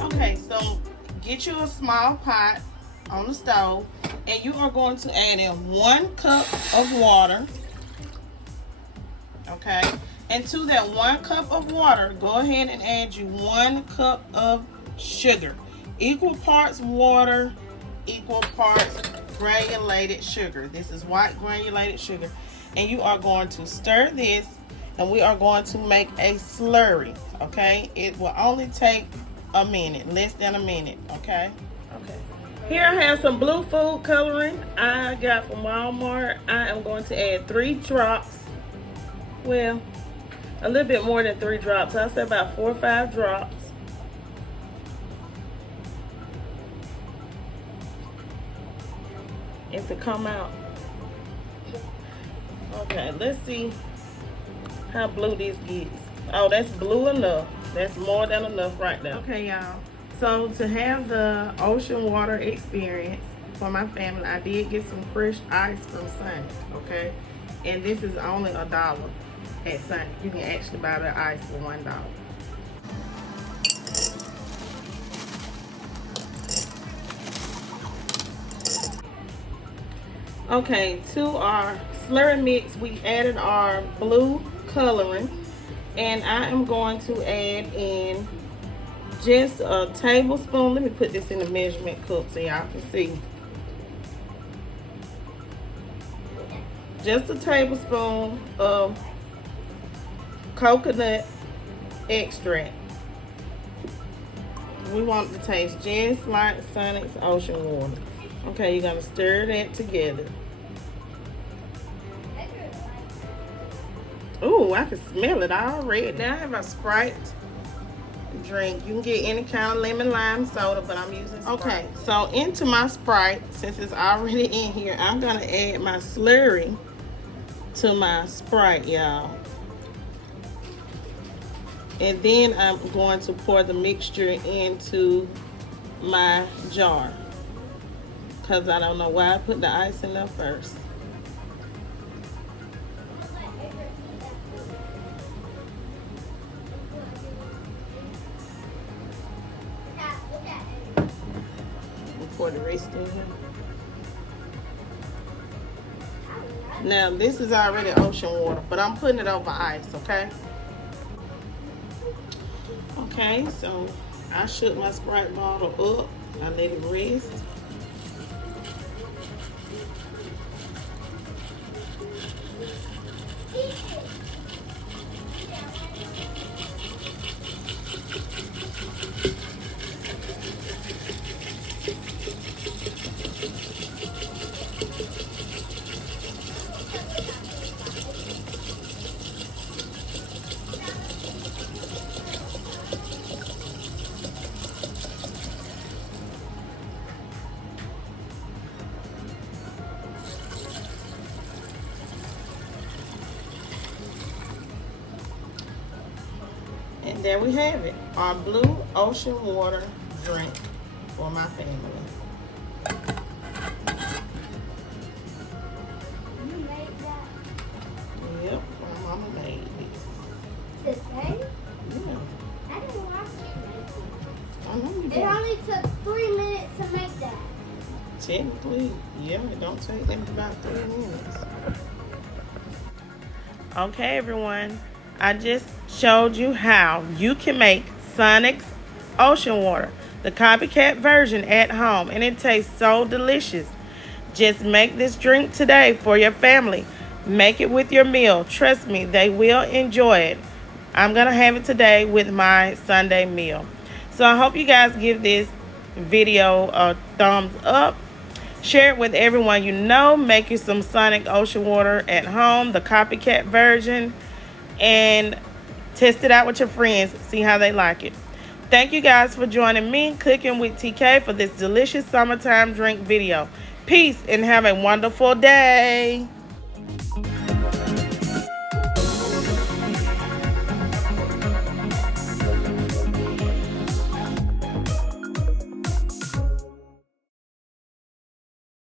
Okay, so get you a small pot on the stove, and you are going to add in 1 cup of water. Okay, and to that 1 cup of water, go ahead and add you 1 cup of sugar. Equal parts water, equal parts granulated sugar. This is white granulated sugar. And you are going to stir this, and we are going to make a slurry. Okay, it will only take a minute, less than a minute. Okay. Here I have some blue food coloring I got from Walmart. I am going to add 3 drops. Well, a little bit more than 3 drops. I'll say about 4 or 5 drops. If it come out. Okay, let's see how blue this gets. Oh, that's blue enough. That's more than enough right there. Okay, y'all. So to have the ocean water experience for my family, I did get some fresh ice from Sonic, okay? And this is only $1 at Sonic. You can actually buy the ice for $1. Okay, to our slurry mix, we added our blue coloring, and I am going to add in just a tablespoon. Let me put this in the measurement cup so y'all can see. Just a tablespoon of coconut extract. We want it to taste just like Sonic's ocean water. Okay, you're gonna stir that together. Ooh, I can smell it already. Now I have a Sprite drink. You can get any kind of lemon lime soda, but I'm using Sprite. Okay, so into my Sprite, since it's already in here, I'm gonna add my slurry to my Sprite, y'all. And then I'm going to pour the mixture into my jar, because I don't know why I put the ice in there first. Pour the rest in here. Now this is already ocean water, but I'm putting it over ice, okay? Okay, so I shook my Sprite bottle up. I let it rest. And there we have it, our blue ocean water drink for my family. You made that? Yep, my mama made this. Today? Yeah. I didn't watch you make it. I know you It did. only took 3 minutes to make that. Technically, yeah, it don't take them about 3 minutes. Okay, everyone. I just showed you how you can make Sonic's ocean water, the copycat version, at home, and it tastes so delicious. Just make this drink today for your family. Make it with your meal. Trust me, they will enjoy it. I'm going to have it today with my Sunday meal. So I hope you guys give this video a thumbs up. Share it with everyone you know. Make you some Sonic ocean water at home, the copycat version, and test it out with your friends. See how they like it. Thank you guys for joining me, Cooking with TK, for this delicious summertime drink video. Peace and have a wonderful day.